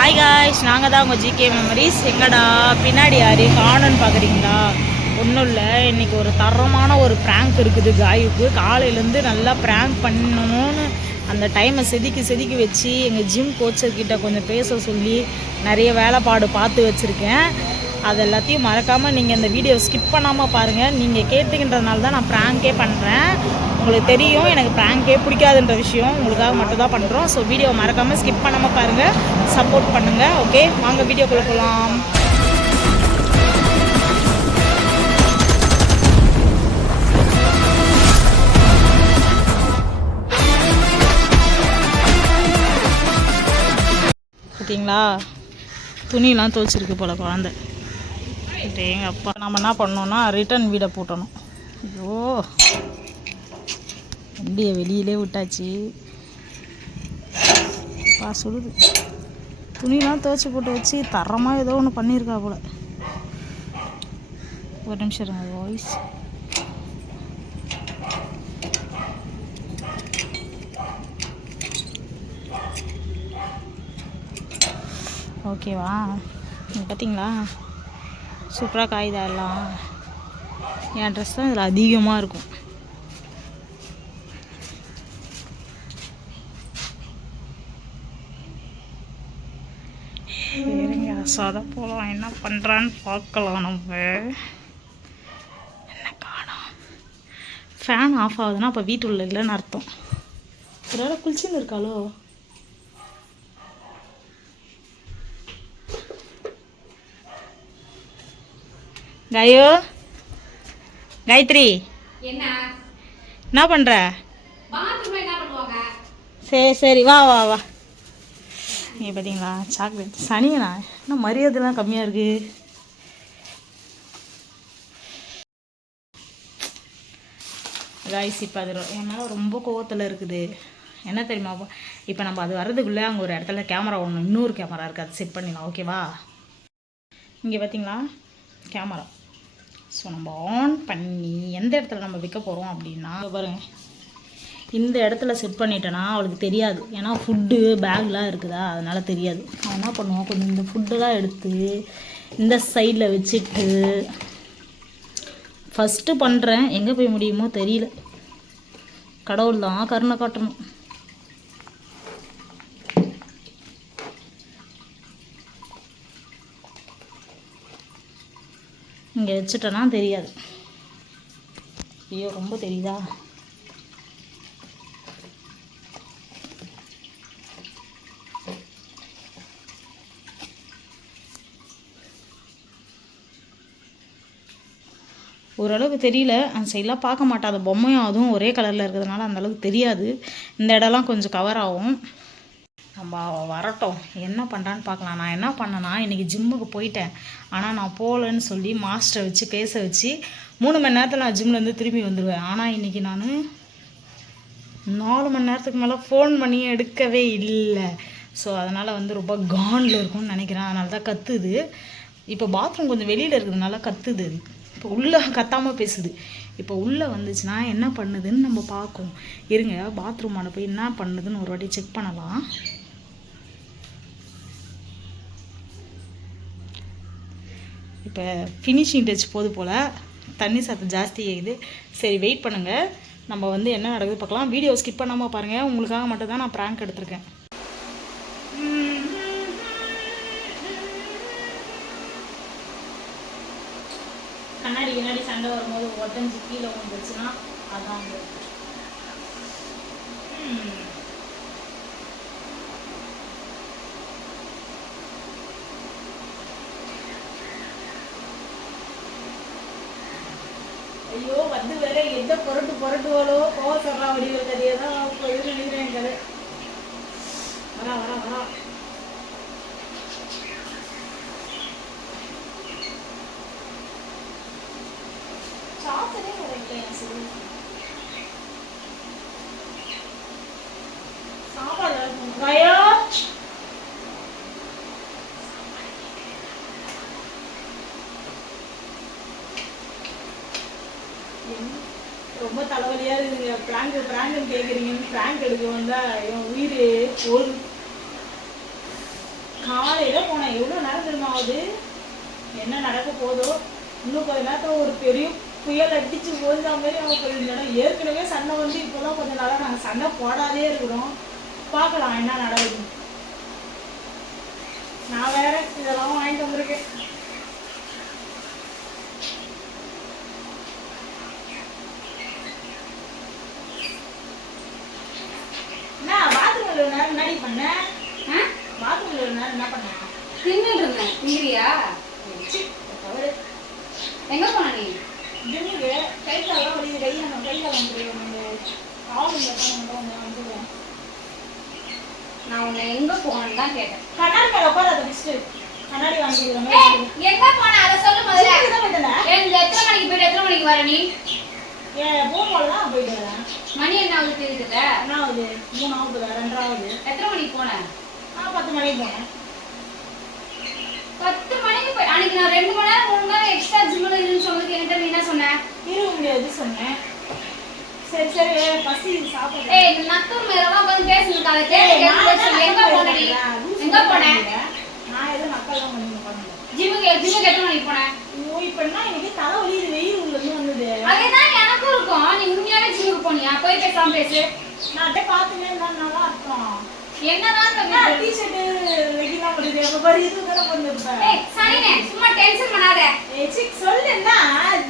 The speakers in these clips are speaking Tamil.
ஹாய் காய்ஸ், நாங்கள் தான் உங்கள் ஜிகே மெமரிஸ். எங்கடா பின்னாடி யார் காணுன்னு பார்க்குறீங்களா? ஒன்றும் இல்லை, இன்றைக்கி ஒரு தரமான ஒரு ப்ராங்க் இருக்குது. காயுக்கு காலையிலேருந்து நல்லா ப்ராங்க் பண்ணணும்னு அந்த டைமை செதுக்கி வச்சு எங்கள் ஜிம் கோச்சர்கிட்ட கொஞ்சம் பேச சொல்லி நிறைய வேலைப்பாடு பார்த்து வச்சுருக்கேன். அது எல்லாத்தையும் மறக்காமல் நீங்கள் இந்த வீடியோ ஸ்கிப் பண்ணாமல் பாருங்கள். நீங்கள் கேட்டுக்கின்றதுனால தான் நான் ப்ராங்கே பண்ணுறேன். உங்களுக்கு தெரியும் எனக்கு ப்ராங்கே பிடிக்காதுன்ற விஷயம், உங்களுக்காக மட்டும் தான் பண்ணுறோம். ஸோ வீடியோ மறக்காமல் ஸ்கிப் பண்ணாமல் பாருங்கள், சப்போர்ட் பண்ணுங்கள். ஓகே, வாங்க வீடியோக்குள்ளே போகலாம். பார்த்தீங்களா, துணியெலாம் துவைச்சிருக்கு போல் குழந்தை. எங்கள் அப்பா நம்ம என்ன பண்ணோன்னா ரிட்டன் வீடை போட்டணும். ஐயோ, வண்டியை வெளியிலே விட்டாச்சு. சுடுது. துணியெலாம் துவைச்சி போட்டு வச்சு தரமாக ஏதோ ஒன்று பண்ணியிருக்கா போல். ஒரு நிமிஷம் இருங்க, வாய்ஸ் ஓகேவா? பார்த்தீங்களா, சூப்பராக காயுதா எல்லாம். என் ட்ரெஸ் தான் இதில் அதிகமாக இருக்கும். சரிங்க, சத போகலாம். என்ன பண்ணுறான்னு பார்க்கலாம். நம்ம என்ன காணோம். ஃபேன் ஆஃப் ஆகுதுன்னா அப்போ வீட்டுள்ள இல்லைன்னு அர்த்தம். ஒரு வேளை குளிச்சுன்னு இருக்காளோ? காயோ, காயத்ரி, என்ன பண்ணுற? சரி வா வா வா. நீங்கள் பார்த்தீங்களா, சாக்லேட் சனியனா என்ன மரியாதைலாம் கம்மியாக இருக்குது. காய்ஸ், இப்போ அது என் மேலே ரொம்ப கோவத்தில் இருக்குது. என்ன தெரியுமா, இப்போ நம்ம அது வர்றதுக்குள்ளே அங்கே ஒரு இடத்துல கேமரா ஒன்று, இன்னொரு கேமரா இருக்குது, அது செட் பண்ணிடலாம். ஓகேவா? இங்கே பார்த்தீங்களா கேமரா. ஸோ நம்ம ஆன் பண்ணி எந்த இடத்துல நம்ம வைக்க போகிறோம் அப்படின்னா பாருங்கள், இந்த இடத்துல செட் பண்ணிட்டேன்னா அவளுக்கு தெரியாது. ஏன்னா ஃபுட்டு பேக்லாம் இருக்குதா, அதனால் தெரியாது. அவன் என்ன பண்ணுவான், கொஞ்சம் இந்த ஃபுட்டெல்லாம் எடுத்து இந்த சைடில் வச்சுட்டு ஃபஸ்ட்டு பண்ணுறேன். எங்கே போய் முடியுமோ தெரியல. கடவுள் தான் கருணை காட்டணும். இங்கே வச்சுட்டேன்னா தெரியாது. ஐயோ, ரொம்ப தெரியுதா? ஓரளவுக்கு தெரியல. அந்த சைடெலாம் பார்க்க மாட்டேன். அந்த பொம்மையும் அதுவும் ஒரே கலரில் இருக்கிறதுனால அந்தளவுக்கு தெரியாது. இந்த இடம்லாம் கொஞ்சம் கவர் ஆகும். நம்ம வரட்டும், என்ன பண்ணுறான்னு பார்க்கலாம். நான் என்ன பண்ணேன்னா, இன்றைக்கி ஜிம்முக்கு போயிட்டேன். ஆனால் நான் போகலன்னு சொல்லி மாஸ்டரை வச்சு பேச வச்சு 3 மணி நேரத்தில் நான் ஜிம்லேருந்து திரும்பி வந்துடுவேன். ஆனால் இன்றைக்கி நான் 4 மணி நேரத்துக்கு மேலே ஃபோன் பண்ணி எடுக்கவே இல்லை. ஸோ அதனால் ரொம்ப காண்டில் இருக்கும்னு நினைக்கிறேன். அதனால தான் கத்துது. இப்போ பாத்ரூம் கொஞ்சம் வெளியில் இருக்கிறதுனால கத்துது. இப்போ உள்ளே கத்தாமல் பேசுது. இப்போ உள்ளே வந்துச்சுன்னா என்ன பண்ணுதுன்னு நம்ம பார்க்கும். இருங்க, பாத்ரூமான போய் என்ன பண்ணுதுன்னு ஒரு வாட்டி செக் பண்ணலாம். இப்போ ஃபினிஷிங் டச் போது போல் தண்ணி சத்தம் ஜாஸ்தி ஆகுது. சரி, வெயிட் பண்ணுங்கள், நம்ம என்ன நடக்குது பார்க்கலாம். வீடியோ ஸ்கிப் பண்ணாமல் பாருங்கள். உங்களுக்காக மட்டும் தான் நான் ப்ராங்க் எடுத்திருக்கேன். கண்ணாடி பின்னாடி சண்டை வரும்போது உடஞ்சி கீழே வந்துச்சுன்னா அதான் ஐயோ, வேற எந்த புரட்டுவாளோ கோவப்படுறா வடிவில் கதையை தான் நினைக்கிறேன். கதை வரா வரா வரா. சாப்பிட்டதே கிடைக்கல. சாப்பாடு கயோ ரொம்ப தலைவலியாக இருக்குதுங்க. ப்ராங்க்னு கேட்குறீங்கன்னு ப்ராங்க் எடுக்க வந்தால் என் உயிர் ஒரு காலையில போனேன். எவ்வளவு நேரம் தெரியுமா ஆகுது? என்ன நடக்க போதோ, இன்னும் கொஞ்ச நேரத்துல ஒரு பெரிய புயல் அடிச்சு போயிருந்த மாதிரி அவங்க போயிருந்தோம். ஏற்கனவே சண்டை வந்து இப்போதான் கொஞ்ச நாளா நாங்க சண்டை போடாதே இருக்கிறோம். பார்க்கலாம் என்ன நடக்குது. நான் வேற இதெல்லாம் வாங்கிட்டு வந்திருக்கேன். என்ன பாத்ரூம்ல ஒரு நேரம் முன்னாடி பண்ண? பாத்ரூம்ல ஒரு நேரம் என்ன பண்ண? தின்னுட்டு இருந்தேன். இங்கயா எங்க போன நீ? ஜிம்முக்கு கை காலெல்லாம் வலி. கை கால் வந்துடுவேன். நான் உன்னை எங்க போனேன்னு தான் கேட்டேன். கண்ணாடி மேல உட்காராத ஃபர்ஸ்ட். கண்ணாடி வாங்கிடுறேன். எங்க போன அத சொல்லு முதல்ல. எத்தனை மணிக்கு போயிட்டு எத்தனை மணிக்கு வர நீ? போன்ல தான் போயிட்டு வரேன். மணி என்ன ஆகுது தெரியுதுல? என்ன ஆகுது? 3 ஆகுது, 2 ஆகுது. எத்தனை மணிக்கு போன? நான் 10 மணிக்கு போனேன். 10 மணிக்கு போய் அன்னைக்கு நான் 2 மணி நேரம் 3 மணி நேரம் எக்ஸ்ட்ரா ஜிம்ல இருன்னு சொன்னதுக்கு என்கிட்ட நீ என்ன சொன்ன? இருக்க முடியாது சொன்னேன். சரி சரி பசி சாப்பிடு. இந்த நத்தம் மேலலாம் வந்து பேசுனதால எங்க போன நீ? எங்க போன? நான் ஏதோ நக்கல்லாம் பண்ணி பண்ணல. ஜிம்முக்கு எத்தனை மணிக்கு போன? இப்பன்னா எனக்கு தலை வலி. இது வெயில் உள்ள இருந்து வந்தது. அதேதான் எனக்கும் இருக்கும். நீ உண்மையாவே ஜிம்முக்கு போனியா? போய் பேசாம பேசு. நான் அப்படியே பார்த்துனே இருந்தா நல்லா இருக்கும். என்னதான் டீ-ஷர்ட் ரெகுலரா போடுது. அப்ப பாரு இது வேற பண்ணிருப்ப. சனினே சும்மா டென்ஷன் பண்ணாத. சொல்லுன்னா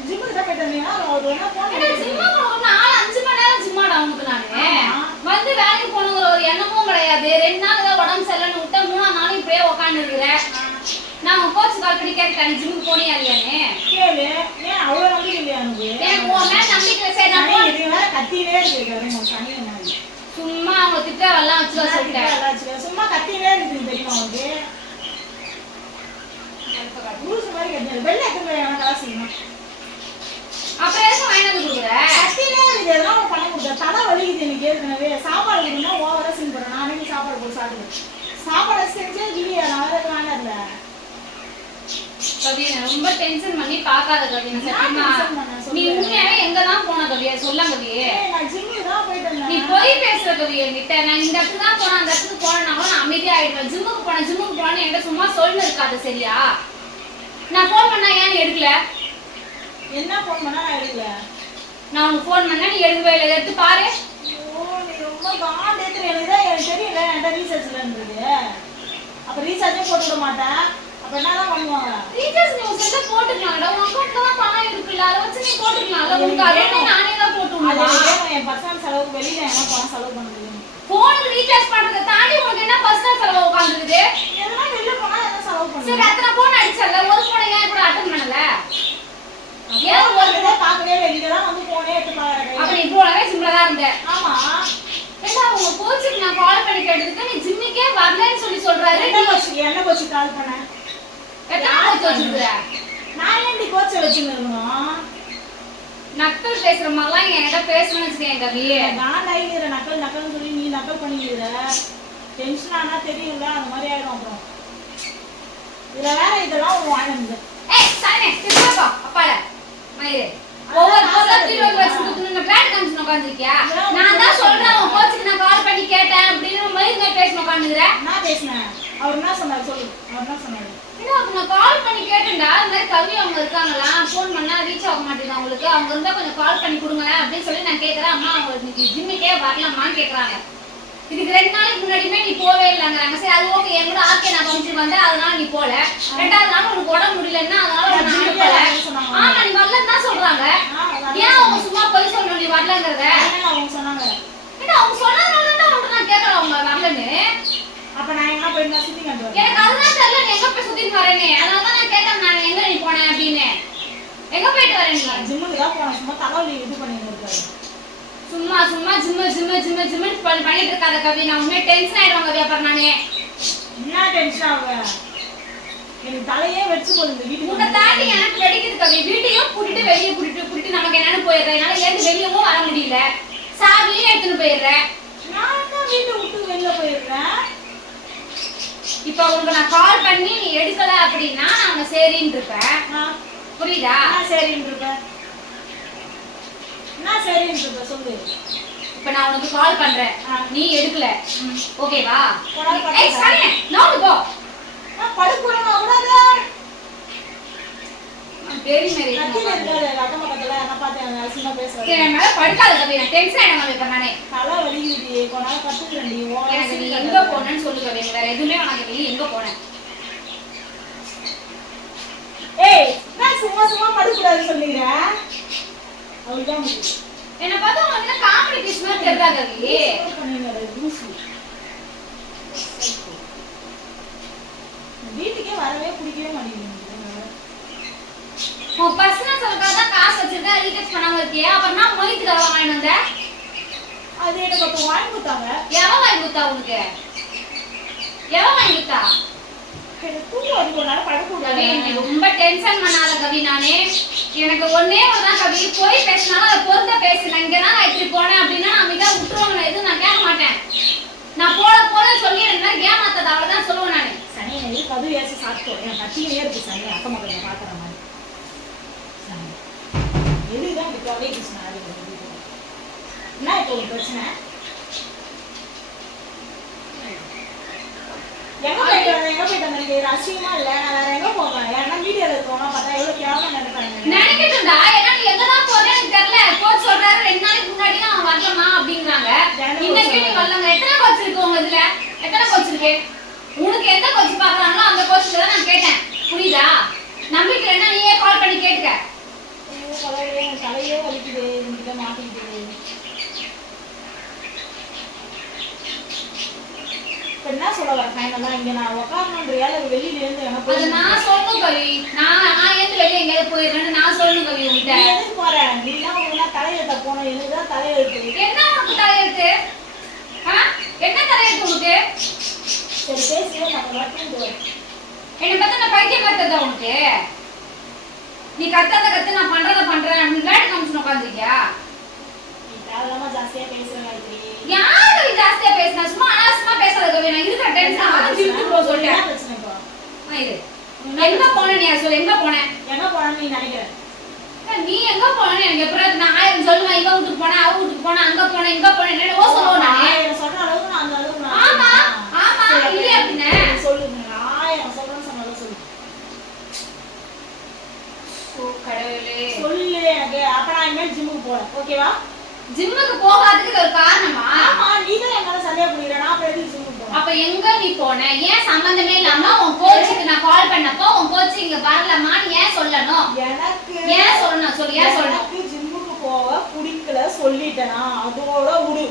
ஜிம்முக்கு தான் போயிட்டு வந்தீங்க. ஒரு வேணா போன் ஜிம்முக்கு ஒரு 4-5 மணி நேரம் ஜிம்மாடா உனக்கு நானு. வந்து வேலைக்கு போகணுங்கிற ஒரு எண்ணமும் கிடையாது. 2 நாள் தான் உடம்பு சரியில்லைன்னு விட்டா 3ஆம் நாள் இப்படியே உட்காந்து இருக்கிறேன். நான் உன் கோச் கால் பண்ணி கேட்டேன் நீ ஜிம்முக்கு போனியா இல்லையானே? கேளு. ஏன் அவ்வளவு நம்பிக்கை இல்லையா உனக்கு? உன் மேல நம்பிக்கை சரி நான் கத்தினே இருக்கேன். சனி என்ன சும்மா அவங்க திட்டவெல்லாம் வச்சுக்க சொல்லிட்டேன். சும்மா கத்தினே இருக்கு தெரியுமா உனக்கு? ரூல்ஸ் மாதிரி கத்தினே வெள்ளை எத்தனை எனக்கு காசு அப்புறம் எதுவும் வாங்கிட்டு வந்து கொடுக்குற? கத்தினே இருக்கு. எதெல்லாம் பண்ண கொடுத்த தலை வலிக்குது எனக்கு. ஏற்கனவே சாப்பாடு கொடுத்தா ஓவரா சீன் போறேன். நானே சாப்பாடு போட்டு சாப்பிடுவேன். சாப்பாடு செஞ்சே இல்லையா? நான் வேற வேண்டாம்ல. கவி ரொம்ப டென்ஷன் பண்ணி பாக்காத கவி. சத்தியமா நீ உண்மையாவே எங்கதான் போன கவியா? சொல்ல கவியே. நான் ஜிம்முக்கு தான் போயிட்டு வந்தேன். நீ போய் பேசுற கவி என்கிட்ட. நான் இந்த இடத்துக்கு தான் போனேன் அந்த இடத்துக்கு போனேன்னாலும் நான் அமைதியா ஆயிடுவேன். ஜிம்முக்கு போனேன்னு என்கிட்ட சும்மா சொல்லு இருக்காது சரியா? நான் போன் பண்ணா ஏன் நீ எடுக்கல? என்ன போன் பண்ணா நான் எடுக்கல? நான் உனக்கு போன் பண்ணா நீ எடுக்கவே இல்லை. எடுத்து பாரு. நீ ரொம்ப காண்ட் ஏத்துற. எனக்கு தெரியல என்கிட்ட ரீசார்ஜ் இல்லைன்றது. அப்ப ரீசார்ஜே போட்டு விட மாட்டேன். அப்ப என்னதான் பண்ணுவாங்க? ரீசார்ஜ் நீ உங்க செல்ல போட்டுக்கலாம்டா. உன் அக்கௌண்ட்ல தான் பணம் இருக்குல்ல. அதை வச்சு நீ போட்டுக்கலாம்ல. உனக்கு அதே நானே தான் போட்டு விடுவேன். என் பர்சனல் செலவுக்கு வெளியில என்ன பணம் செலவு பண்ணுறது? போனுக்கு ரீசார்ஜ் பண்றதை தாண்டி உனக்கு என்ன பர்சனல் செலவு உட்காந்துருக்குது? எதெல்லாம் வெளில போனா என்ன செலவு பண்ணுறது? சரி அத்தனை போன் அடிச்சல ஒரு போனை ஏன் கூட அட்டன் பண்ணல? ஏன் ஒரு தடவை பார்க்கவே இல்லை. இங்க தான் வந்து போனே எடுத்து பாக்குறேன். அப்ப நீ போனவே சிம்பிளா தான் இருந்த. ஆமா. ஏண்டா உங்க கோச்சுக்கு நான் கால் பண்ணி கேட்டதுக்கு நீ ஜிம்முக்கே வரலன்னு சொல்றாரு. என்ன கோச்சு கால் பண்ண? எத்தனை கோச் வச்சிருக்க? நான் ஏன் கோச்சை வச்சுருக்கணும்? நக்கல் பேசுற மாதிரிலாம் என்கிட்ட பேசணும்னு வச்சுக்கேன் கவி. நான் டைகிற நக்கல்னு சொல்லி நீ நக்கல் பண்ணிக்கிற. டென்ஷன் ஆனா தெரியும்ல அந்த மாதிரி ஆயிடும். அப்புறம் இதுல வேற இதெல்லாம் வாங்கினது. சானே திருப்பா அப்பால மயிரே ஒவ்வொரு பொருளும் தீர்வு வச்சுட்டு இந்த பிளாட் காமிச்சு உட்கார்ந்திருக்கியா? நான் தான் சொல்றேன் உன் கோச்சுக்கு நான் கால் பண்ணி கேட்டேன் அப்படின்னு மயிர் பேசணும் உட்கார்ந்துற. நான் பேசினேன். அவர் என்ன சொன்னார் சொல்லு. அவர் என்ன சொன்னாரு? நான் கால் பண்ணி கேட்டேன்டா. இந்த மாதிரி கவி அவங்க இருக்காங்களா? ஃபோன் பண்ணா ரீச் ஆக மாட்டேங்குது அவங்களுக்கு. அவங்க இருந்தா கொஞ்சம் கால் பண்ணி கொடுங்களேன் அப்படின்னு சொல்லி நான் கேட்கறேன். அம்மா அவங்க இன்னைக்கு ஜிம்முக்கே வரலாமான்னு கேட்கறாங்க. இதுக்கு 2 நாளைக்கு முன்னாடியுமே நீ போவே இல்லைங்கிறாங்க. சரி அது ஓகே என் கூட ஆர்கே நான் கொஞ்சம் வந்தேன் அதனால நீ போல. 2வது நாள் உனக்கு உடம்பு முடியலன்னா அதனால நான் அனுப்பல. ஆமா நீ வரலன்னு தான் சொல்றாங்க. ஏன் அவங்க சும்மா போய் சொல்லணும் நீ வரலங்கிறத? அவங்க சொன்னாங்க. ஏன்னா அவங்க சொன்னதுனால தான் உன்கிட்ட நான் கேட்கறேன் அவங்க வரலன்னு. அப்ப நான் எங்க போய் நான் சுத்தி காட்டுவேன். எனக்கு அதுதான் தெரியல நீ எங்க போய் சுத்திட்டு வரேன்னு. அதனால தான் நான் கேட்டேன் நான் எங்க நீ போனேன் அப்படின்னு. எங்க போயிட்டு வரேன் நீ? ஜிம்முக்கு தான் போனேன். சும்மா தலைவலி இது பண்ணிட்டு இருக்காரு. சும்மா ஜிம்மு பண்ணிட்டு இருக்காத கவி. நான் உண்மையே டென்ஷன் ஆயிடுவாங்க கவி. அப்புறம் நானே என்ன டென்ஷன் ஆகுற? எனக்கு தலையே வெச்சு போகுது. வீட்டுக்கு உன்னை தாண்டி எனக்கு வெடிக்குது கவி. வீட்டையும் கூட்டிட்டு வெளியே கூட்டிட்டு நமக்கு என்னன்னு போயிடுறேன். என்னால ஏன் வெளியவும் வர முடியல. சாவிலையும் எடுத்துட்டு போயிடுறேன். நான் தான் வீட்டை விட்டு வெளில போயிடுறேன். இப்ப உனக்கு நான் கால் பண்ணி நீ எடுக்கல அப்படின்னா நான் சரின்னு இருப்பேன். புரியுதா? சரின்னு இருப்பேன். நான் சரின்னு இருப்பேன். சொல்லு. இப்ப நான் உனக்கு கால் பண்றேன். நீ எடுக்கல. ஓகேவா? ஏய் சரி நான் போ. மாட்டேன் அசிங்கமா பேசுறேன் என் மேல படுக்காத கவி, நான் டென்ஷன் ஆயிடுவேன் இப்ப நானே. தலை வலிக்குது கொஞ்ச நாள் கத்துக்கிறேன் எனக்கு நீ எங்க போனேன்னு சொல்லு கவி, வேற எதுவுமே உனக்கு நீ எங்க போன? ஏய் நான் சும்மா சும்மா படுக்கூடாது சொல்லிக்கிறேன் அவ்வளவுதான் என்ன பார்த்தா உனக்கு காமெடி பீஸ் மாதிரி தெரியுதா கவி? வீட்டுக்கே வரவே பிடிக்கவே மாட்டேங்குது. உன் பர்சனல் செலவுக்காக தான் காசு வச்சிருக்க, ரீசார்ஜ் பண்ணாம இருக்கியே, அப்புறம் நான் மொய்த்துக்காக வாங்கிட்டு வந்தேன். அது எனக்கு அப்போ வாங்கி கொடுத்தாங்க. எவன் வாங்கி கொடுத்தா உனக்கு? எவன் வாங்கி கொடுத்தா? எனக்கு தூக்கம் வருது, ஒரு நாள் படுக்க கவி, கூடாது. நீ ரொம்ப டென்ஷன் பண்ணாத கவி. நானே எனக்கு ஒன்னே ஒண்ணுதான் கவி, போய் பேசினாலும் அதை பொறுத்த பேசு. நான் இங்கதான் நான் இப்படி போனேன் அப்படின்னா நான் மிக விட்டுருவாங்க, எதுவும் நான் கேட்க மாட்டேன். நான் போல சொல்லி இருந்தா ஏமாத்தது அவ்வளவுதான் சொல்லுவேன் நானு. சனி நெய் கது ஏசி சாப்பிட்டோம் என் கட்டியே இருக்கு சனி அக்க மக்கள் பாக்குற மாதிரி எதுதான் இப்படி கவலை கிருஷ்ணா என்ன இப்போ ஒரு பிரச்சனை? எங்க போயிட்டு வந்தேன் ரசியமா இல்ல நான் வேற எங்க போவேன்? ஏன்னா வீடியோல இருக்கவங்க பார்த்தா எவ்வளவு கேவலம் நினைப்பாங்க. நினைக்கட்டும்டா, ஏன்னா நீ எங்கதான் போறேன்னு எனக்கு தெரியல. கோச் சொல்றாரு 2 நாளைக்கு முன்னாடி அவன் வரலமா அப்படிங்கிறாங்க. இன்னைக்கு நீ வரலங்க. எத்தனை கோச் இருக்கு உங்க இதுல? எத்தனை கோச் இருக்கு? உனக்கு எந்த கோச் பாக்குறாங்களோ அந்த கோச்சுக்கு தான் நான் கேட்டேன். புரியுதா? நம்பிக்கை இல்லைன்னா நீயே கால் பண்ணி கேட்டுக்க. தலையே வலிக்குது என்கிட்ட மாட்டிக்கிட்டு. என்ன சொல்ல வர ஃபைனலா இங்க நான் உட்காரணும்ன்றியால வெளியில இருந்து என்ன அது நான் சொல்லணும் கவி. நான் ஏந்து வெளியே எங்கேயாவது போயிடுறேன்னு நான் சொல்லணும் கவி உங்ககிட்ட. எதுக்கு போற? நீ தான் உங்க தலையெழுத்த போன எனக்குதான் தலையெழுத்து. என்ன உனக்கு தலையெழுத்து? என்ன தலையெழுத்து உனக்கு? சரி பேசுவேன் நான் வரட்டு. என்னை பார்த்தா நான் பைத்தியம் பார்த்ததா உனக்கு? நீ கத்து நான் பண்றேன் அப்படின்னு விளையாட்டு காமிச்சு உட்காந்துருக்கியா? நீ தேவையில்லாம ஜாஸ்தியா பேசுற மாதிரி. யார் கவி ஜாஸ்தியா பேசினா? சும்மா அனாவசியமா பேசாத கவி. நான் இருக்கிற டென்ஷன் வந்து ஜிவிட்டு போ சொல்லிட்டேன். பிரச்சனை இப்போ இது எங்க போன நீ சொல்லு, எங்க போன? எங்க போனன்னு நீ நினைக்கிற? நீ எங்க போனேன்னு எனக்கு எப்படி நான் 1000 சொல்லுவேன். இவ வீட்டுக்கு போனேன், அவ வீட்டுக்கு போனேன், அங்க போனேன், இங்க போனேன், என்னவோ சொல்லுவேன் நானே. சொல்ற அளவுக்கு நான் அந்த அளவுக்கு நான் ஆமா ஆமா இல்ல அப்படினே சொல்லுங்க. 1000 சொல்றேன்னு சொன்னத சொல்லு. ஓ கடவுளே சொல்லு எனக்கு. அப்ப நான் இனிமேல் ஜிம்முக்கு போறேன். ஓகேவா? ஜிம்முக்கு போகாததுக்கு ஒரு காரணமா? ஆமா நீ தான் என்னால சரியா புரியற. நான் அப்புறம் எதுக்கு ஜிம்முக்கு போறேன்? அப்ப எங்க நீ போன? ஏன் சம்பந்தமே இல்லாம உன் கோச்சுக்கு நான் கால் பண்ணப்போ உன் கோச் இங்க வரலமான்னு ஏன் சொல்லணும்? எனக்கு ஏன் சொல்லணும்? சொல்லு, ஏன் சொல்லணும்? எனக்கு ஜிம்முக்கு போக பிடிக்கல சொல்லிட்டேனா அதோட விடு.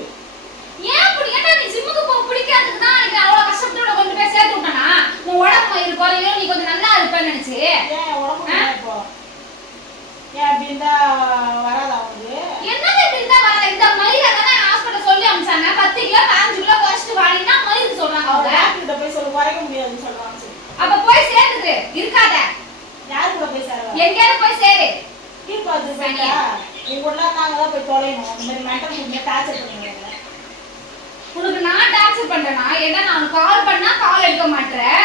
ஏன் பிடிக்கட்டா? நீ ஜிம்முக்கு போக பிடிக்காததுக்கு தான் எனக்கு அவ்வளவு கஷ்டத்தோட கொண்டு போய் சேர்த்து விட்டனா? உன் உடம்பு இருக்கோ நீ கொஞ்சம் நல்லா இருப்பேன்னு நினைச்சு. ஏன் உடம்பு இப்போ ஏன் அப்படி இருந்தா வராதா உனக்கு? என்னது இப்படி இருந்தா வர? இந்த மயிரை தானே ஹாஸ்பிட்டல் சொல்லி அனுப்பிச்சாங்க. 10 கிலோ 5 கிலோ குறைச்சிட்டு வாடினா மயிறு சொல்றாங்க அவங்க. டாக்டர்கிட்ட போய் சொல்லு குறைக்க முடியாதுன்னு சொல்றாங்க. சரி அப்ப போய் சேர்ந்துட்டு இருக்காத. யாரு கூட போய் சேரவா? எங்கேயாவது போய் சேரு. கீழ்பாத்து போயிட்டா உங்களாம் நாங்க தான் போய் தொலையணும். இந்த மாதிரி மென்டல் ஃபுட்ல டார்ச்சர் பண்ணுவாங்க. உனக்கு நான் டார்ச்சர் பண்றேனா? ஏன்னா நான் கால் பண்ணா கால் எடுக்க மாட்டேன்,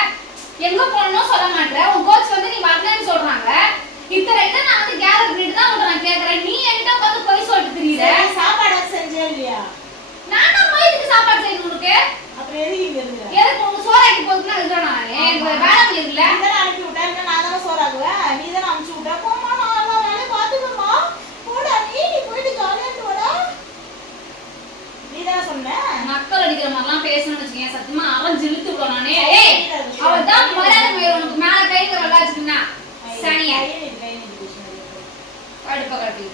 எங்க போகணும்னு சொல்ல மாட்டேன். உன் கோச் வந்து நீ வரலன்னு சொல்றாங்க. இத்தனை இதை நான் வந்து கேரட் பண்ணிட்டு தான் உன்கிட்ட நான் கேட்கறேன். நீ என்கிட்ட உட்காந்து போய் சொல்லிட்டு தெரியுது. சாப்பாடு செஞ்சே இல்லையா? நானா மயிருக்கு சாப்பாடு செய்யணும் உனக்கு? அப்புறம் எதுக்கு இங்க இருக்கு? எதுக்கு உனக்கு சோறாக்கி போகுதுன்னா இதுதான் நானே. எனக்கு ஒரு வேலை இருக்குல்ல. நீ தானே அனுப்பி விட்டா? இல்லை நான் தானே சோறாக்குவேன். நீ தானே அனுப்பிச்சு விட்டா? போமா நான் எல்லாம் வேலையை பார்த்துக்கோமா போடா. நீ போயிட்டு ஜாலியாட்டு வாடா. நீ தானே சொன்ன. மக்கள் அடிக்கிற மாதிரிலாம் பேசணும்னு வச்சுக்கேன் சத்தியமா அரைஞ்சு இழுத்து விடுவோம் நானே. அவள் தான் மரியாதை மயிர் உனக்கு மேல கை வரல வச்சுக்கினா சனியா கடுப்ப கட்டி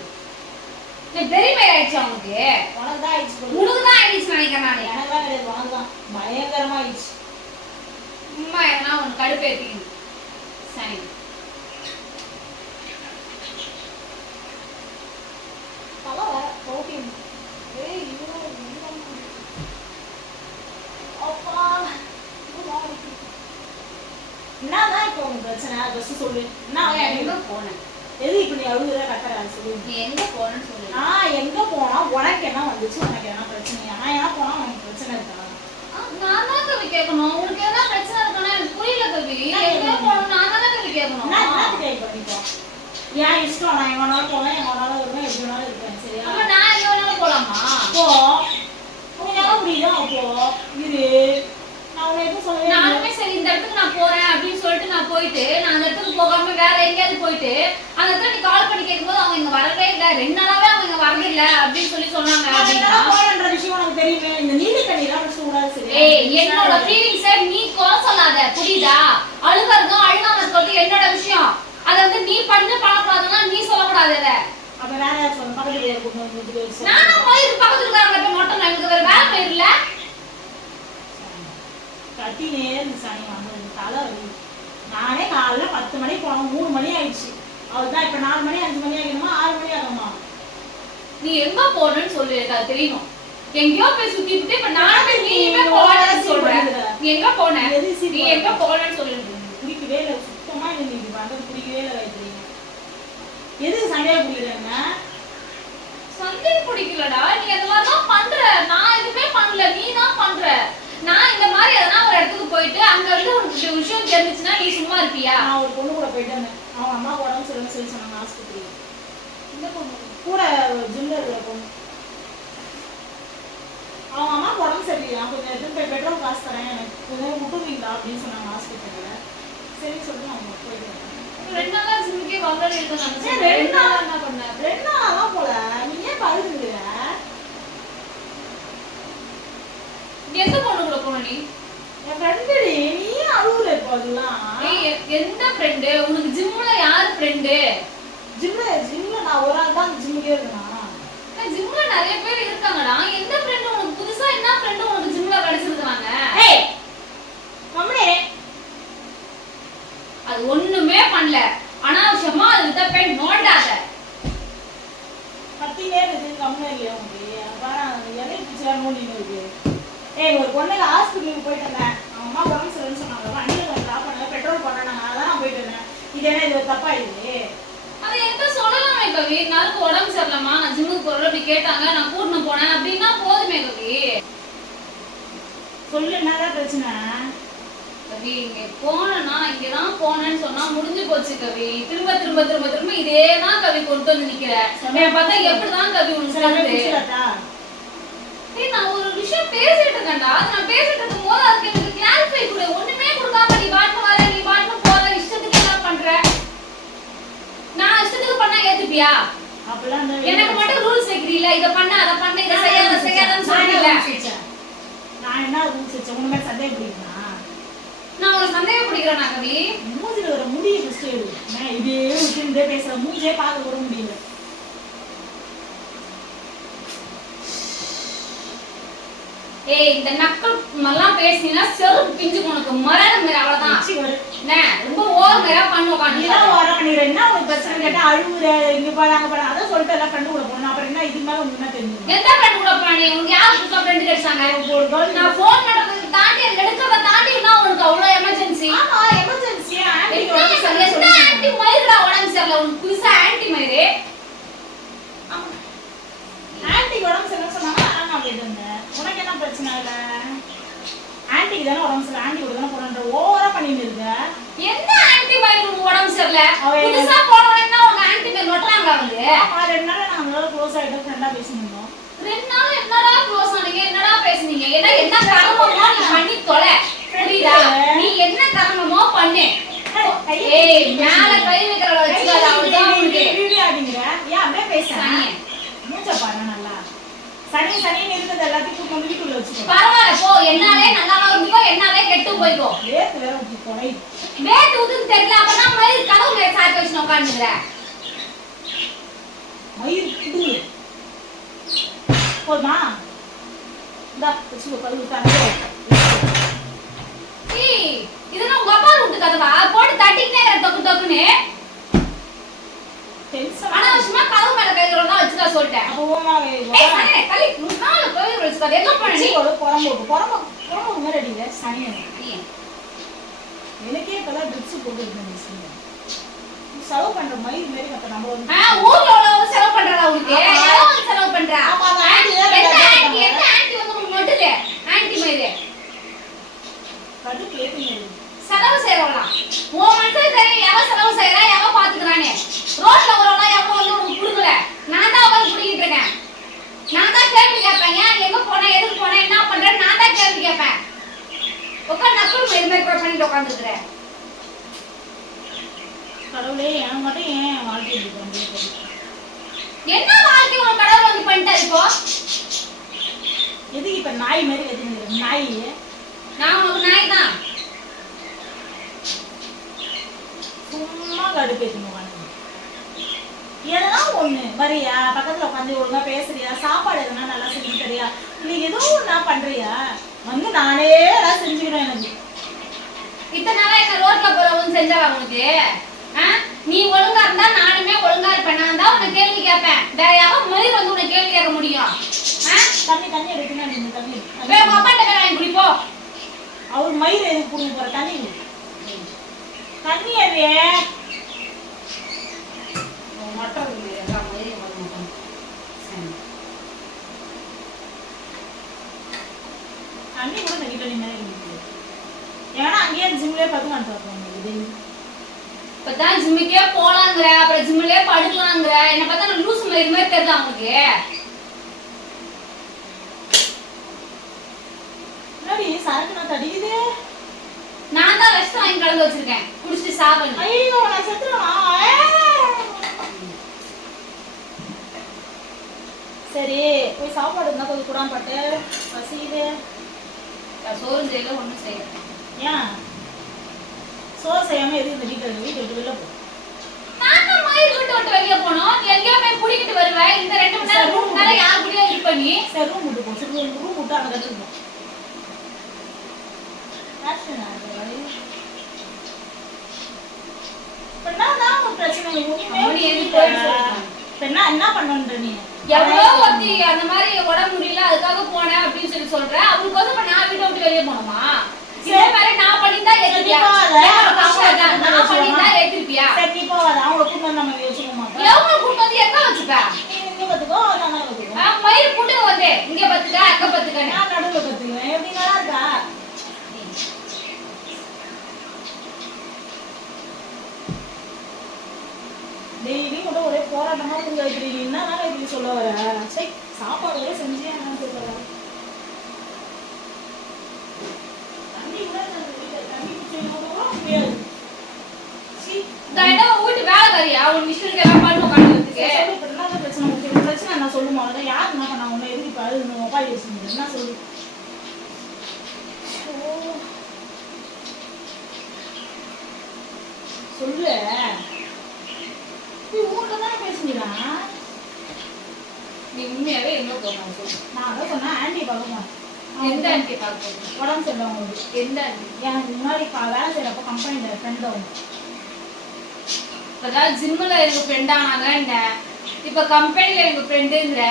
பெரிய ஆயிடுச்சு அவனுக்கு. உனக்கு தான் ஆயிடுச்சு. உனக்கு தான் ஆயிடுச்சு நினைக்கிறேன் நானு. எனக்கு தான் கிடையாது, உனக்கு தான் பயங்கரமா ஆயிடுச்சு. சும்மா எதனா உனக்கு கடுப்பேற்றிக்கணும் சனி. தலை வர ப்ரோட்டீன். ஏய் அப்பா என்னதான் இப்போ உங்க பிரச்சனை? ஜஸ்ட் சொல்லு. என்ன எங்க போனேன்? எது இப்ப நீ அழுகுற கட்டுற சொல்லு. நீ எங்க போனேன்னு சொல்லு. நான் எங்க போனா உனக்கு என்ன வந்துச்சு? உனக்கு என்ன பிரச்சனை? நான் என்ன போனா உனக்கு பிரச்சனை இருக்கா? நான் தான் கவி கேட்கணும். உனக்கு என்ன பிரச்சனை இருக்குன்னா எனக்கு புரியல கவி. எங்க போகணும் நான் தானே கவி கேட்கணும். நான் கேட்க பண்ணிப்போ ஏன் இஷ்டம். நான் எங்க வேணாலும் போவேன், எங்க வேணாலும் வருவேன், எப்படி வேணாலும் இருப்பேன். சரியா? அப்ப நான் எங்க வேணாலும் போலாமா? போ. உனக்கு என்ன முடியுதோ அப்போ இரு. நான் உன்னை எதுவும் சொல்லவே இல்லை. நானுமே சரி இந்த இடத்துக்கு நான் போறேன் அப்படின்னு சொல்லிட்டு நான் போயிட்டு நான் அந்த இடத்துக்கு போகாம வேற எங்கேயாவது போயிட்டு அந்த இடத்துல நீ கால் பண்ணி கேட்கும்போது அவங்க இங்க வரவே இல்ல 2 நாளாவே அவங்க வரது இல்ல அப்படின்னு சொல்லி சொன்னாங்க அப்படினா போறன்ற விஷயம் உனக்கு தெரியுமே இந்த நீலி கண்ணிலாம் பிரச்சனை கூடாது சரி ஏய் என்னோட ஃபீலிங்ஸ் நீ கோல சொல்லாத புரியுதா அழுகறதும் அழுகாம இருக்கிறது என்னோட விஷயம் அத வந்து நீ பண்ணக்கூடாதுன்னா நீ சொல்லக்கூடாது அத அப்ப வேற யார் சொல்ல பக்கத்துல இருக்கணும் நானா போய் பக்கத்துல இருக்காங்க போய் மொட்டை எனக்கு வேற வேலை போயிரல கட்டினே இந்த சனி வந்து தலை நானே காலைல 10 மணிக்கு போனோம் 3 மணி ஆயிடுச்சு அவள்தான் இப்ப 4 மணி 5 மணி ஆகணுமா 6 மணி ஆகுமா நீ எங்க போறன்னு சொல்லு எனக்கு தெரியணும் எங்கயோ போய் சுத்தி விட்டு இப்ப நானே நீயுமே போறேன்னு சொல்றேன் நீ எங்க போன நீ எங்க போறேன்னு சொல்லு குடிக்கவே இல்லை சுத்தமா எனக்கு இது பண்றது குடிக்கவே இல்லை வைக்கிறீங்க எதுக்கு சண்டையா குடிக்கிறேங்க சண்டை பிடிக்கலடா நீ அதெல்லாம் தான் பண்ற நான் எதுவுமே பண்ணல நீ தான் பண்ற நான் இந்த மாதிரி எதனா ஒரு இடத்துக்கு போயிட்டு அங்க இருந்து ஒரு விஷயம் தெரிஞ்சுச்சுன்னா நீ சும்மா இருப்பியா நான் ஒரு பொண்ணு கூட போயிட்டேன் அவன் அம்மா உடம்பு சரியில்லை சொல்லி சொன்னாங்க ஆஸ்பத்திரி இந்த பொண்ணு கூட ஜிம்ல இருக்கிற பொண்ணு அவங்க அம்மா உடம்பு சரியில்லை கொஞ்சம் எடுத்து போய் பெட்ரோல் காசு தரேன் எனக்கு கொஞ்சம் விட்டுருவீங்களா அப்படின்னு சொன்னாங்க ஆஸ்பத்திரியில சரி சொல்லிட்டு அவங்க போயிட்டு 2 நாளா ஜிம்முக்கே வரல இருக்கேன் 2 நாளா என்ன பண்ண 2 நாளா போல நீ ஏன் பழுதுங்க எந்த பொண்ணு கூட போன நீ என் ஃப்ரெண்டு நீ அழுகுற இப்போ அதெல்லாம் எந்த ஃப்ரெண்டு உனக்கு ஜிம்ல யார் ஃப்ரெண்டு ஜிம்ல நான் ஒரு ஆள் தான் ஜிம்முக்கே இருக்கேனா ஜிம்ல நிறைய பேர் இருக்காங்கடா எந்த ஃப்ரெண்ட் உனக்கு புதுசா என்ன ஃப்ரெண்ட் உனக்கு ஜிம்ல கிடைச்சிருக்காங்க ஏய் மம்மனே அது ஒண்ணுமே பண்ணல அனாவசியமா அதுக்கு போய் நோண்டாத கத்தியே இருக்கு கம்மியா இல்லையா உங்களுக்கு பாரு எதை பிடிச்சா நோண்டின்னு இருக்கு ஏய் ஒரு பொண்ணுக்கு ஹாஸ்பிட்டலுக்கு போயிட்டு இருந்தேன் அவங்க அம்மா உடம்பு சரியில்லைன்னு சொன்னாங்க வண்டியில கொஞ்சம் ஸ்டாப் பண்ணாங்க பெட்ரோல் போட்டாங்க அதான் நான் போயிட்டு இருந்தேன் இது என்ன இது தப்பா இது அது எந்த சொல்லலாமே கவி நாளுக்கு உடம்பு சரியில்லமா நான் ஜிம்முக்கு போறேன் அப்படி கேட்டாங்க நான் கூட்டின்னு போனேன் அப்படின்னா போதுமே கவி சொல்லு என்னதான் பிரச்சனை கவி இங்க போனா இங்கதான் போனேன்னு சொன்னா முடிஞ்சு போச்சு கவி திரும்ப திரும்ப திரும்ப திரும்ப இதேதான் கவி கொண்டு வந்து நிக்கிற பார்த்தா எப்படிதான் கவி உனக்கு ஏய் நான் ஒரு விஷயம் பேசிட்டு இருக்கேன்டா அது நான் பேசிட்டு இருக்கும் போது அதுக்கு எனக்கு கிளாரிஃபை கொடு ஒண்ணுமே கொடுக்காம நீ பாட்டு வர நீ பாட்டு போற இஷ்டத்துக்கு என்ன பண்ற நான் இஷ்டத்துக்கு பண்ணா ஏத்துப்பியா அப்பலாம் எனக்கு மட்டும் ரூல்ஸ் வைக்கிறீல இத பண்ண அத பண்ண இத செய்யாதன்னு சொல்றீல நான் என்ன ரூல்ஸ் வச்சேன் உன்ன சந்தேகம் பிடிக்குமா நான் ஒரு சந்தேகம் பிடிக்கிறேன் நான் கவி மூஞ்சில ஒரு முடிய ஃபர்ஸ்ட் எடு நான் இதே விட்டுண்டே பேசற மூஞ்சியே பார்க்க கூட முடியல ஏய் இந்த நக்கல் எல்லாம் பேசினா செருப்பு பிஞ்சு உனக்கு மரண மேல அவ்வளவுதான் என்ன ரொம்ப ஓவர் மேல பண்ணுவா நீ தான் ஓவர் பண்ணிற என்ன ஒரு பிரச்சனை கேட்டா அழுகுற இங்க பாரு அங்க பாரு அத சொல்லிட்டு எல்லாம் ஃப்ரெண்ட் கூட போறேன் அப்புறம் என்ன இதுக்கு மேல உன்ன தெரியும் எந்த ஃப்ரெண்ட் கூட போறே உங்களுக்கு யார் புதுசா ஃப்ரெண்ட் கிடைச்சாங்க நான் ஃபோன் பண்றது தாண்டி எடுக்கறத தாண்டி நான் உனக்கு அவ்வளவு எமர்ஜென்சி ஆமா எமர்ஜென்சி ஆன்டி ஆன்டி மயிரா உடம்பு சரியில்லை உனக்கு புதுசா ஆன்டி மயிரே ஆன்டி உடம்பு சரியில்லை சொன்னாங்க நான் போயிட்டு வந்தேன் உனக்கு என்ன பிரச்சனை இல்ல ஆன்டிக்கு தானே உடம்பு சரியில்லை ஆன்டி கூட தானே போறேன்ற ஓவரா பண்ணிட்டு இருக்க எந்த ஆன்டி மயிர் உனக்கு உடம்பு சரியில்லை புதுசா போறவன்னா உங்க ஆன்டி மயிர் நொட்டறாங்க வந்து 2 நாள் நாங்க க்ளோஸ் ஆயிட்டு ஃப்ரெண்டா பேசினோம் 2 நாள் என்னடா க்ளோஸ் ஆனீங்க என்னடா பேசுனீங்க என்ன கர்மமோ நீ பண்ணி தொலை புரியுதா நீ என்ன கர்மமோ பண்ணு ஏய் மேல கை வைக்கறவள வச்சுக்காத அவளுக்கு வீடியோ ஆடிங்கற ஏன் அப்படியே பேசுறீங்க மூச்ச பாரு நல்லா சனி இருந்தது எல்லாத்தையும் தூக்கி வந்து வீட்டுக்குள்ள வச்சுக்கோ பரவாயில்ல போ என்னாலே நல்லா இருந்துக்கோ என்னாலே கெட்டு போய்க்கோ வேத்து வேற ஊத்தி கொலை வேத்து ஊத்துன்னு தெரியல அப்பனா மயிர் கதவு மேல சாத்தி வச்சு உட்கார்ந்துங்கற மயிர் கிடுங்க போமா இந்தா வச்சுக்கோ கழுவு தானே ஏய் இதெல்லாம் உங்க அப்பா வீட்டு கதவா போட்டு தட்டிக்கிட்டே இருக்க தொக்கு தொக்குன்னு டென்ஷன் அனாவசியமா கதவு மேல கைகளோட வச்சுக்க சொல்லிட்டேன் அப்போ ஓமாவே ஏய் சனே தள்ளி முன்னால போய் வச்சுக்க என்ன பண்ணி ஒரு புறம்போக்கு மாதிரி அடிங்க சனி எனக்கே இப்பதான் ட்ரிப்ஸ் போட்டுருக்கேன் செலவு பண்ற மயிர் மாதிரி மத்த நம்ம ஊர்ல உள்ள செலவு பண்றா உங்களுக்கு எவ்வளவு செலவு பண்றா எந்த ஆன்ட்டி வந்து உங்களுக்கு நொட்டுது ஆன்ட்டி மயிர் கடு கேக்குங்க செலவு செய்யறவலாம் உன் மனசுல தெரியும் எவ செலவு செய்யறா எவ பாத்துக்கறானே ரோட்ல வரவனா எவ வந்து உனக்கு குடுக்கல நான் தான் அவன் குடிக்கிட்டு இருக்கேன் நான் தான் கேள்வி கேட்பேன் ஏன் எங்க போன எதுக்கு போன என்ன பண்ற நான் தான் கேள்வி கேட்பேன் உட்கார் நக்கல் மயிர் மாதிரி பண்ணிட்டு உட்காந்துருக்கிறேன் கடவுளே எனக்கு மட்டும் ஏன் வாழ்க்கை இப்படி என்ன வாழ்க்கை உன் கடவுள் வந்து பண்ணிட்டாரு இப்போ? எதுக்கு இப்ப நாய் மாதிரி எதுக்கு நாய்? நான் உனக்கு நாய் தான். சும்மா கடுப்பேத்துங்க எதனா ஒண்ணு வரியா, பக்கத்துல உட்காந்து ஒழுங்கா பேசுறியா, சாப்பாடு எதனா நல்லா செஞ்சு தரியா, இல்ல ஏதோ ஒண்ணா பண்றியா, வந்து நானே எல்லாம் செஞ்சுக்கிறேன். எனக்கு இத்தனை நாளா என்ன ரோட்ல போறவங்க செஞ்சவா உனக்கு? நீ ஒழுங்கா இருந்தா நானுமே ஒழுங்கா இருப்பேன். நான் தான் உன்னை கேள்வி கேட்பேன். வேற யாரும் மயிர் வந்து உன்னை கேள்வி கேட்க முடியும்? தண்ணி எடுக்கணும். நீங்க தண்ணி உங்க அப்பாட்ட வேற வாங்கி குடிப்போ. அவர் மயிர் எதுக்கு குடிக்க போற? தண்ணி அறியே தண்ணி கூட நெகிட்ட நீ மேலே ஏன்னா அங்கேயே ஜிம்லயே பார்த்து மாட்டாங்க. இப்பதான் ஜிம்முக்கே போலாங்கிற, அப்புறம் ஜிம்லயே படுக்கலாங்கிற. என்ன பார்த்தா லூஸ் மயிர் மாதிரி தெரியுது அவனுக்கு. என்னடி சரக்கு நான் தடிக்குது? நான் தான் விஷம் வாங்கி கலந்து வச்சிருக்கேன், குடிச்சிட்டு சாப்பிடுங்க. ஐயோ நான் செத்துறேன். சரி போய் சாப்பாடு இருந்தா கொஞ்சம் கூடாம பட்டு பசியுது. சோறு செய்யல ஒண்ணும் செய்யல. ஏன் சோறு செய்யாம எதுக்கு இந்த வீட்டை விட்டு வெளில போ? நான் தான் மயிர் விட்டு வெளியே போனோம். எங்கேயோ போய் குடிக்கிட்டு வருவேன். இந்த 2 மணி நேரம் 3 மணி நேரம் யார் கூடயும் இது பண்ணி சரி ரூம் விட்டு போ. சரி ரூம் விட்டு அங்கே கற்றுப்போம். என்ன பண்ணுன்ற நீ? எவ்வளோ ஒத்தி அந்த மாதிரி உடம்பு முடியல அதுக்காக போனேன் அப்படின்னு சொல்லி சொல்றேன். அவருக்கு வந்து நான் வீட்டை விட்டு வெளியே போனோமா? இதே மாதிரி நான் பண்ணிருந்தா ஏத்துப்பியா? நான் பண்ணிருந்தா ஏத்துப்பியா? சரி நீ போவாத. அவங்கள கூட்டு நம்ம வச்சுக்க மாட்டோம். எவ்வளோ கூட்டு வந்து எங்க வச்சுப்ப? இங்க பத்துக்கோ நான் பத்துக்கோ. மயிர் கூட்டு வந்து இங்க பத்துக்க அங்க பத்துக்க. நான் நடுவில் பத்துக்குவேன். எப்படி நல்லா இருக்கா? டெய்லி கூட ஒரே போராட்டமா இருந்து வைக்கிறீங்க. என்ன இப்படி சொல்ல வர? சரி சாப்பாடு கூட செஞ்சு என்னன்னு சொல்ல தண்ணி கூட தண்ணி குடிச்சு முடியாது. வீட்டு வேலைக்காரியா உன் மிஷினுக்கு எல்லாம் பண்ணு உட்காந்துருக்கு. பிரச்சனை நான் சொல்லுமா? யார் என்ன பண்ணா? உன்னை எதுக்கு இப்ப அழுது ஒப்பாய் வச்சுருந்தேன் என்ன சொல்லு? சொல்லு. ஊர்ல தானே பேசுனீங்களா? நீ உண்மையாவே எங்க போகணும் சொல்லு. நான் அதான் சொன்னேன் ஆண்டி பார்க்கணும். எந்த ஆண்டி பார்க்கணும்? உடம்பு சரியில்லை அவங்களுக்கு. எந்த ஆண்டி? எனக்கு முன்னாடி வேலை செய்யறப்ப கம்பெனியில ஃப்ரெண்ட் அவங்க. இப்பதான் ஜிம்ல எனக்கு ஃப்ரெண்ட் ஆனாங்க. இப்ப கம்பெனில எனக்கு ஃப்ரெண்டுங்கிற.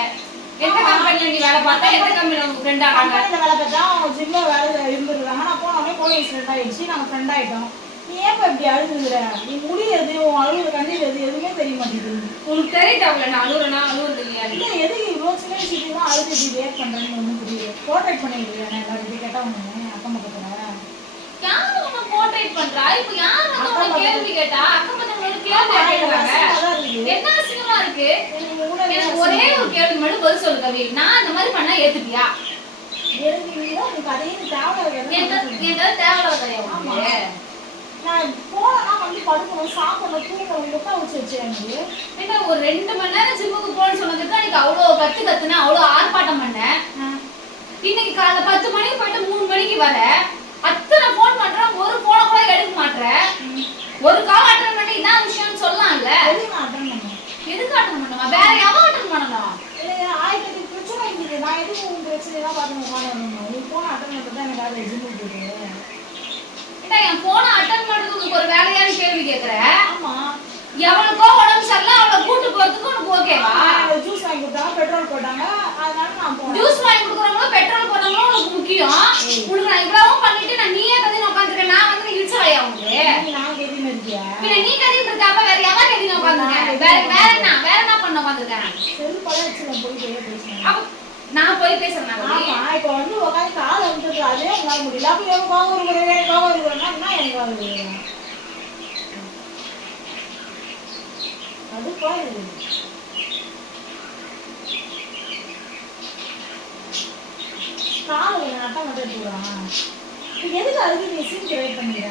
எந்த கம்பெனில நீ வேலை பார்த்தா எந்த கம்பெனில உங்க ஃப்ரெண்ட் ஆனாங்க? கம்பெனில வேலை பார்த்தா அவங்க ஜிம்ல வேலை இருந்துருக்காங்க. நான் போனோடனே போலீஸ் ஃப்ரெண்ட் ஆயிடுச்சு. நாங்க ஃப்ரெண்ட் ஆயிட்டோம். நீ ஏன் இப்படி அழுகுற? நீ முடியறது உன் அழுகுற கண்டிக்கிறது எதுவுமே தெரிய மாட்டேங்குது. உனக்கு தெரியுதாவில நான் அழுகுறது இல்லையா? இல்லை எதுக்கு இவ்வளோ சின்ன விஷயத்துக்கு தான் அழுது இப்படி ரியாக்ட் பண்ணுறேன்னு ஒன்றும் புரியுது. போர்ட்ரேட் பண்ணிடுறியா? நான் எல்லாரும் கேட்டால் ஒன்று அக்கம் பக்கத்தில் யாரு உன்னை போர்ட்ரேட் பண்றா? இப்போ யார் வந்து உன்னை கேள்வி கேட்டா? அக்கம் பக்கத்துல கேள்வி கேட்கறாங்க. என்ன அசிங்கமா இருக்கு? எனக்கு ஒரே ஒரு கேள்வி மட்டும் பதில் சொல்லு கவி. நான் இந்த மாதிரி பண்ணா ஏத்துப்பியா? எனக்கு அதையும் தேவையில்ல. நான் போனா வந்து படுக்கணும், சாப்பிடணும், தூங்கணும், முட்டை வச்சு வச்சேன். என்ன ஒரு 2 மணி நேரம் ஜிம்முக்கு போன்னு சொன்னதுக்கு அன்னைக்கு அவ்வளோ கத்துனா அவ்வளோ ஆர்ப்பாட்டம் பண்ணேன். இன்னைக்கு காலைல 10 மணிக்கு போயிட்டு 3 மணிக்கு வர அத்தனை போன் பண்றேன். ஒரு போனை கூட எடுக்க மாட்டேன். ஒரு கால் அட்டன் பண்ணி இதான் விஷயம்னு சொல்லலாம்ல. எதுக்கு அட்டன் பண்ணுமா? வேற யாரும் அட்டன் பண்ணலாம். ஆயிரத்தி பிரச்சனை இருக்குது. நான் எதுக்கு உன் பிரச்சனை தான் பார்த்து நீ போன அட்டன் பண்ணுறது எனக்கு அதை ஜிம்முக்கு போகுது. என் போனை அட்டன் பண்றதுக்கு ஒரு வேலையான கேள்வி கேக்குற. ஆமா எவனுக்கோ உடம்பு சரியில்லை அவளை கூட்டு போறதுக்கு உனக்கு ஓகேவா? ஜூஸ் வாங்கி கொடுத்தாங்க, பெட்ரோல் போட்டாங்க, அதனால நான் போனேன். ஜூஸ் வாங்கி கொடுக்குறவங்களும் பெட்ரோல் போடுறவங்களும் உனக்கு முக்கியம். உனக்கு நான் இவ்வளவும் பண்ணிட்டு நான் நீயே கதி உட்காந்துருக்கேன். நான் வந்து இழுச்சலையா உனக்கு? நான் கதின்னு இருக்கியா? பின்ன நீ கதின்னு இருக்காப்ப வேற எவன் கதின்னு உட்காந்துருக்கேன்? வேற என்ன பண்ண உட்காந்துருக்கேன்? செல் பழச்சு போய் பேசுறேன். அப்ப நான் போய் பேசுறேன். ஆமா இப்ப வந்து உட்காந்து காலை வந்துட்டு அதே உங்களால முடியல. அப்ப எவன் காவ இருக்கிறேன்னா எனக்கு அது போயிடுது. காலை நட்டம் மட்டும் எடுத்துக்கிறான். எதுக்கு அதுக்கு நீ சீன் கிரியேட் பண்ணிக்கிற?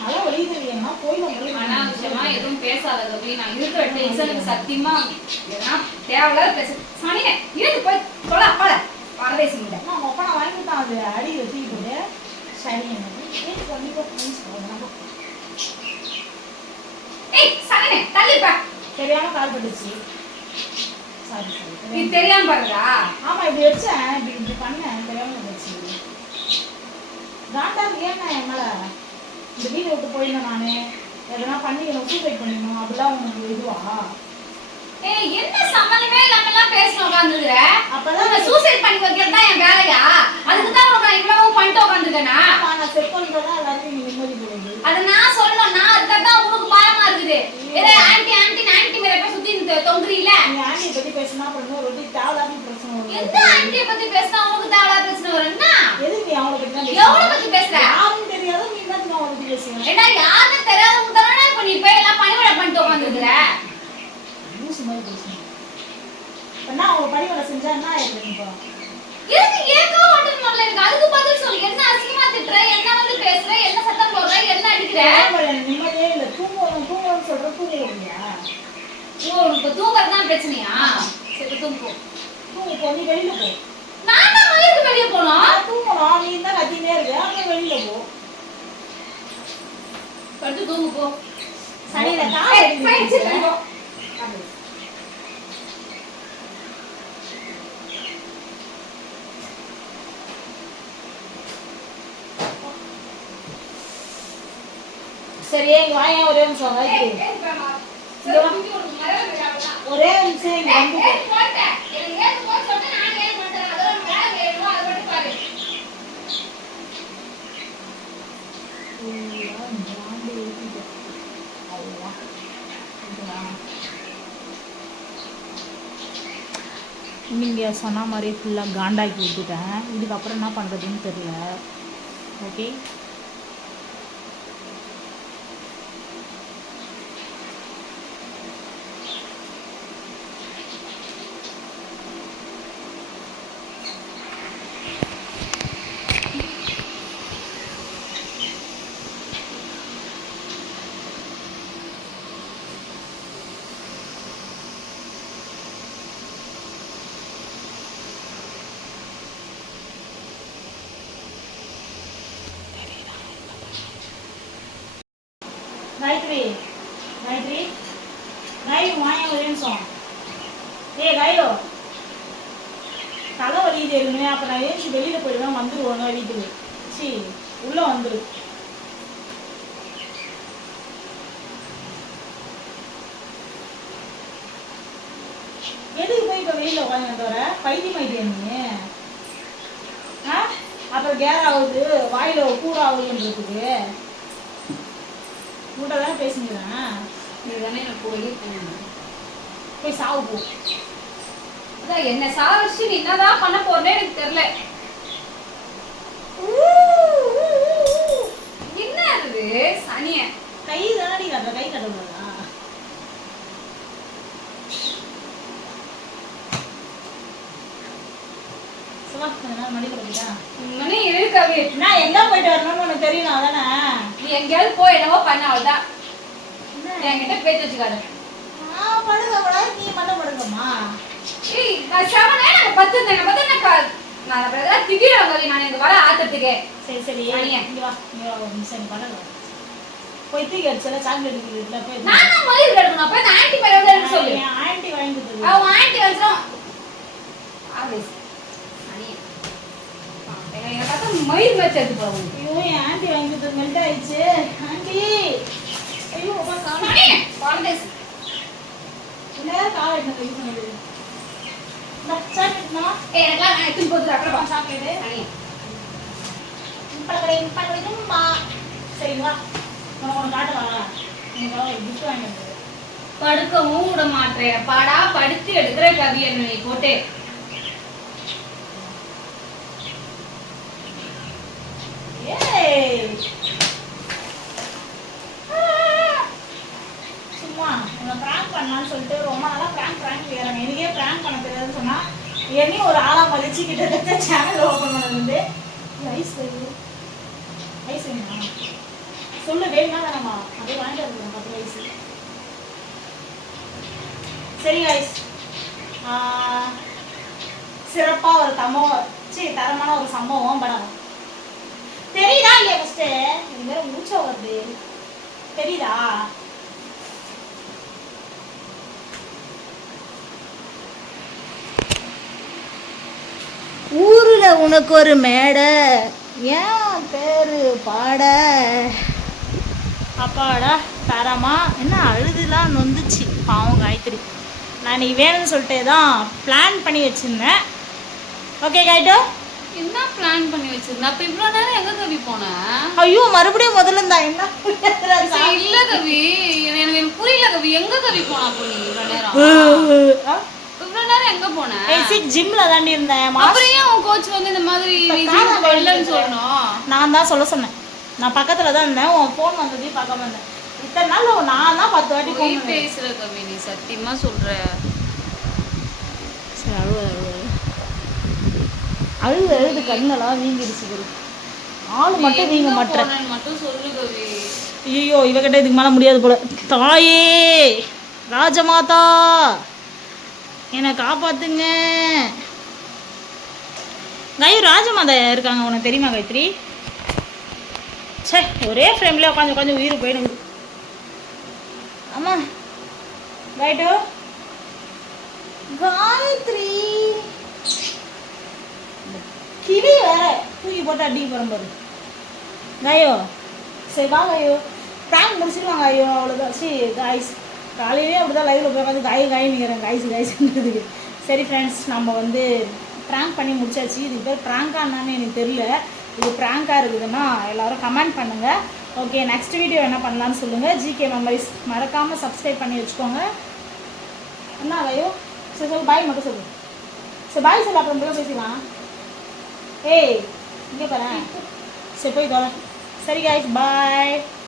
நல்லா வலிக்குது. அனாவசியமா எதுவும் பேசாத கவி. நான் இருக்கிற டென்ஷனுக்கு சத்தியமா எதனா தேவையில்லாத பேச சனியே இருந்து போய் தொலை அப்பால பரதேசி முடியல. நான் அப்பா நான் வாங்கிட்டான் அது அடி வச்சுக்கிட்டு சரி ஏய் சனியே தள்ளிப்பா. தெரியாம கால் பட்டுச்சு. சாரி நீ தெரியாம பாருடா. ஆமா இப்படி வச்சேன் இப்படி பண்ணேன் தெரியாம போச்சு. காண்டா ஏன்னா என் மேல இந்த வீடு விட்டு போயிருந்தேன் நானு எதனா பண்ணிக்கணும் சூசைட் பண்ணிக்கணும் அப்படிலாம் உங்களுக்கு இதுவா? ஏய் என்ன சம்பந்தமே இல்லாம எல்லாம் பேசணும் உட்காந்துக்கிற. அப்பதான் சூசைட் பண்ணி வைக்கிறது தான் என் வேலையா? அதுக்கு தான் உனக்கு நான் இவ்வளவு பண்ணிட்டு உட்காந்துட்டேனா? நான் செக் பண்றதா எல்லாத்தையும் நீ நிம்மதி போடுது. அதை நான் சொல்லணும். நான் அதுக்காக தான் உனக்கு பாரமா இருக்குது. ஏதோ ஆன்டி ஆன்டி ஆன்டி மேல போய் சுத்தி தொங்குறீல. நீ ஆண்டியை பத்தி பேசினா அப்புறம் ரொட்டி தேவையில்லாம பிரச்சனை வரும். எந்த ஆன்டியை பத்தி பேசினா உனக்கு தேவையில்லாத பிரச்சனை வரும்னா? எதுக்கு நீ அவங்கள பத்தி தான் எவ்வளவு பத்தி பேசுற? யாரும் தெரியாத நீ என்ன அவங்கள பத்தி பேசுற? ஏடா யாருன்னு தெரியாதவங்க தானே இப்ப நீ போய் எல்லாம் பணிவிடை பண்ணிட்டு உட்காந்துருக்குற. லூசு மாதிரி பேசுறேன். பண்ணா அவங்க பணிவிடை செஞ்சா என்ன ஆயிடுது இப்போ? எதுக்கு ஏக்கோ ஓட்டணும் முதல்ல எனக்கு அதுக்கு பதில் சொல்லு. என்ன அசிங்கமா திட்டுற, என்ன வந்து பேசுற, என்ன சத்தம் போடுற, என்ன அடிக்கிற? நிம்மதியே இல்ல. தூங்குவோம் சொல்ற தூங்குறியா? ஓ உனக்கு தூங்குறது தான் பிரச்சனையா? சரி தூங்கு. தூங்கு போ நீ வெளியில போ. நான் தான் மலைக்கு வெளிய போணும். தூங்கணும் நீ தான் கத்தினே இருக்க அங்க வெளியில போ. படுத்து தூங்கு போ. சனியில கால் போ. சரி இங்க வாயா ஒரே நிமிஷம் வைக்கு. ஒரே நிமிஷம் இங்க வந்து நீங்க சொன்ன மாதிரி ஃபுல்லாக காண்டாக்கி விட்டுட்டேன். இதுக்கப்புறம் என்ன பண்ணுறதுன்னு தெரியல. ஓகே காயத்ரி காயத்ரி காயு வாயா ஒரே நிமிஷம். காயோ தலை வலியுது இருக்குமே. அப்போ நான் ஏஞ்சி வெளியில் போயிடுவேன் வந்துடுவோங்க வீட்டுக்கு. சி உள்ளே வந்துடு. எதுக்கு போய் இப்போ வெளியில் உட்காந்து வர பைத்தியம் ஆயிட்டியா நீ? அப்புறம் கேர் ஆகுது வாயில கூற ஆகுதுன்றதுக்கு உங்கள்கிட்ட தானே பேசுங்கிறேன். இதுதானே எனக்கு போய் சாவு போ. அதான் என்ன சாவச்சு நீ என்னதான் பண்ண போறேன்னு எனக்கு தெரியல. என்ன அது சனிய கை தானடி கட்டுற கை கட்டக்கூடாதா? நான் எங்க போயிட்டு வரணும்னு உனக்கு தெரியும் அதானே. நீ எங்கேயாவது போய் என்னவோ பண்ண அவ்வளவுதான். என்கிட்ட பேச்சு வச்சுக்காரு. படுக்க கூடாது நீ மட்டும் படுக்கமா? ஏய் நான் செவனே நான் 10 நான் அப்புறம் திட்டிடுவாங்க நான் இந்த வர ஆத்தத்துக்கு. சரி சரி இங்க வா இங்க வா ஒரு நிமிஷம் படுக்க. போய் தூக்கி அடிச்சல சாக்லேட் இருக்குல்ல போய். நான் தான் மொழி எடுக்கணும். அப்ப அந்த ஆன்ட்டி மேல வந்து சொல்லு. ஆன்ட்டி வாங்கி கொடுத்தது. அவ ஆன்ட்டி வந்துரும். ஆவேஸ். சனியே. எங்க பார்த்தா மயில் மேட்ச் எடுத்து போவோம். ஐயோ என் ஆன்ட்டி வாங்கி கொடுத்தது மெல்ட் ஆயிடுச்சு. ஆன்ட்டி ஐயோ அப்பா சனியே பாலதேஸ். என்ன காலேஜ்ல யூஸ் பண்ணுது. நான் சாக்லேட்னா எனக்குலாம் நான் எடுத்து போட்டு அக்கறப்பா சாக்லேட். சனியே. பழக்கடை தும்மா. சரிங்களா உனக்கு காட்டவா? உனக்கு ஒரு கிஃப்ட் வாங்கி வந்து படுக்கவும் விட மாட்டேன். பாடா படுத்து எடுக்கிற கவி என்ன நீ போட்டு. சும்மா உன்னை பிராங்க் பண்ணலான்னு சொல்லிட்டு ரொம்ப நாளாக பிராங்க் வேறாங்க. எனக்கே பிராங்க் பண்ண தெரியாதுன்னு சொன்னா என்னையும் ஒரு ஆளாக மதிச்சு கிட்டத்தட்ட சேனல் ஓப்பன் பண்ணது வந்து ஐஸ் ஐஸ் வேணுமா? சொல்லு வேணுமா வேணாமா? அப்படியே வாங்கிட்டு வந்துடுறேன் 10 வயசு. சரி கைஸ், சிறப்பாக ஒரு தரமான ஒரு சம்பவம் படம் தெரியுதா இல்லையா? ஃபஸ்ட்டு இது மாதிரி மூச்சா வருது, தெரியுதா? ஊருல உனக்கு ஒரு மேடை, ஏன் பேரு பாட. அப்பாடா தரமா என்ன அழுதுலாம் நொந்துச்சு பாவம் காயத்ரி. நான் இன்னைக்கு வேணும்னு சொல்லிட்டு தான் பிளான் பண்ணி வச்சுருந்தேன். ஓகே காய்ட்டோ, என்ன பிளான் பண்ணி வச்சிருந்தா? அப்ப இவ்வளவு நேரம் எங்க கவி போன? ஐயோ மறுபடியும் முதல்ல இருந்தா என்ன இல்ல கவி, எனக்கு புரியல கவி, எங்க கவி போனா? அப்போ நீ இவ்வளவு நேரம் எங்க போன? ஜிம்ல தாண்டி இருந்தேன். அப்புறம் ஏன் உன் கோச் வந்து இந்த மாதிரி வரலன்னு சொல்லணும்? நான் தான் சொல்ல சொன்னேன். நான் பக்கத்துல தான் இருந்தேன், உன் போன் வந்ததையும் பார்க்காம இருந்தேன். இத்தனை நாள் நான் தான் 10 வாட்டி போய் பேசுற கவி, நீ சத்தியமா சொல்ற. அழுது கண்ணெல்லாம் வீங்கிடுச்சு. ஆளு மட்டும் நீங்க மட்டும் சொல்லு கவி. ஐயோ இவகிட்ட இதுக்கு மேலே முடியாது போல. தாயே ராஜமாதா என்னை காப்பாத்துங்க. காயு ராஜமாதா இருக்காங்க, உனக்கு தெரியுமா காயத்ரி? சே, ஒரே ஃப்ரேம்ல உட்காந்து உயிர் போயிடுங்க. ஆமா காய்டோ, காயத்ரி கிளி வேற தூக்கி போட்டு அடிக்க போகிறோம் பாரு காயோ. சரி வா காயோ, ப்ராங்க் முடிச்சுடுவாங்க ஐயோ, அவ்வளோதான். சரி காய்ஸ், காலையிலே அப்படி தான் லைவில் போய் வந்து காயிங்கிறேன் காய்ஸ்ன்றதுக்கு. சரி ஃப்ரெண்ட்ஸ், நம்ம வந்து ப்ராங்க் பண்ணி முடிச்சாச்சு. இதுக்கு பேர் ப்ராங்காக என்னான்னு எனக்கு தெரியல. இது ப்ராங்காக இருக்குதுன்னா எல்லோரும் கமெண்ட் பண்ணுங்கள். ஓகே, நெக்ஸ்ட் வீடியோ என்ன பண்ணலான்னு சொல்லுங்கள். ஜிகே மெமரிஸ் மறக்காமல் சப்ஸ்கிரைப் பண்ணி வச்சுக்கோங்க. என்ன காயோ? சரி சொல்லு, பாய் மட்டும் சொல்லு. சரி பாய் சொல்லு, அப்புறம் போய் பேசிக்கலாம். ஏய் இங்கே பாரு, சரி போய் தோல. சரி காய்ஸ், பாய்.